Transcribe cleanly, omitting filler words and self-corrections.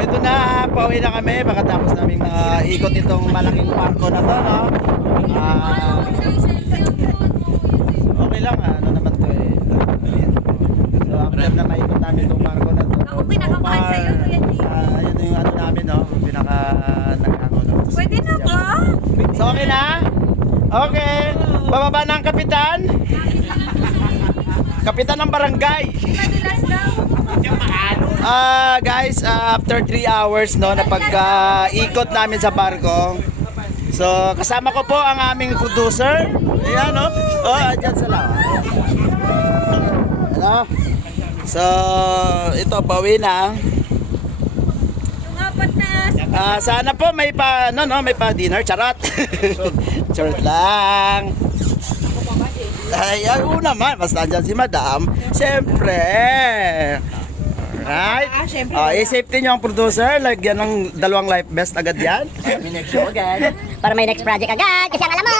ito na, pauwi na kami pagkatapos naming ikot itong malaking parko na to, no? Okay lang, ano naman to eh. So after na maikot namin itong parko na to. Ako pinakamahal sa'yo, Kuya G. Yun yung ano namin, no? Pinaka nag-ano, no? Pwede na ba? So okay na? Okay. Bababa na ang kapitan. Kapitan ng barangay. Madulas daw. Guys, after 3 hours no na pag-ikot namin sa barko. So kasama ko po ang aming producer. Ayan no. Andyan sila. Ano? So ito pauwi na. Yung apat na Sana po may pa may pa dinner charot. Charot lang. Ay, naman, basta andyan si Madam. Siyempre. Alright. I-safety nyo ang producer. Lagyan ng 2 life vest agad yan. Para may next project agad. Kasi ang alam mo,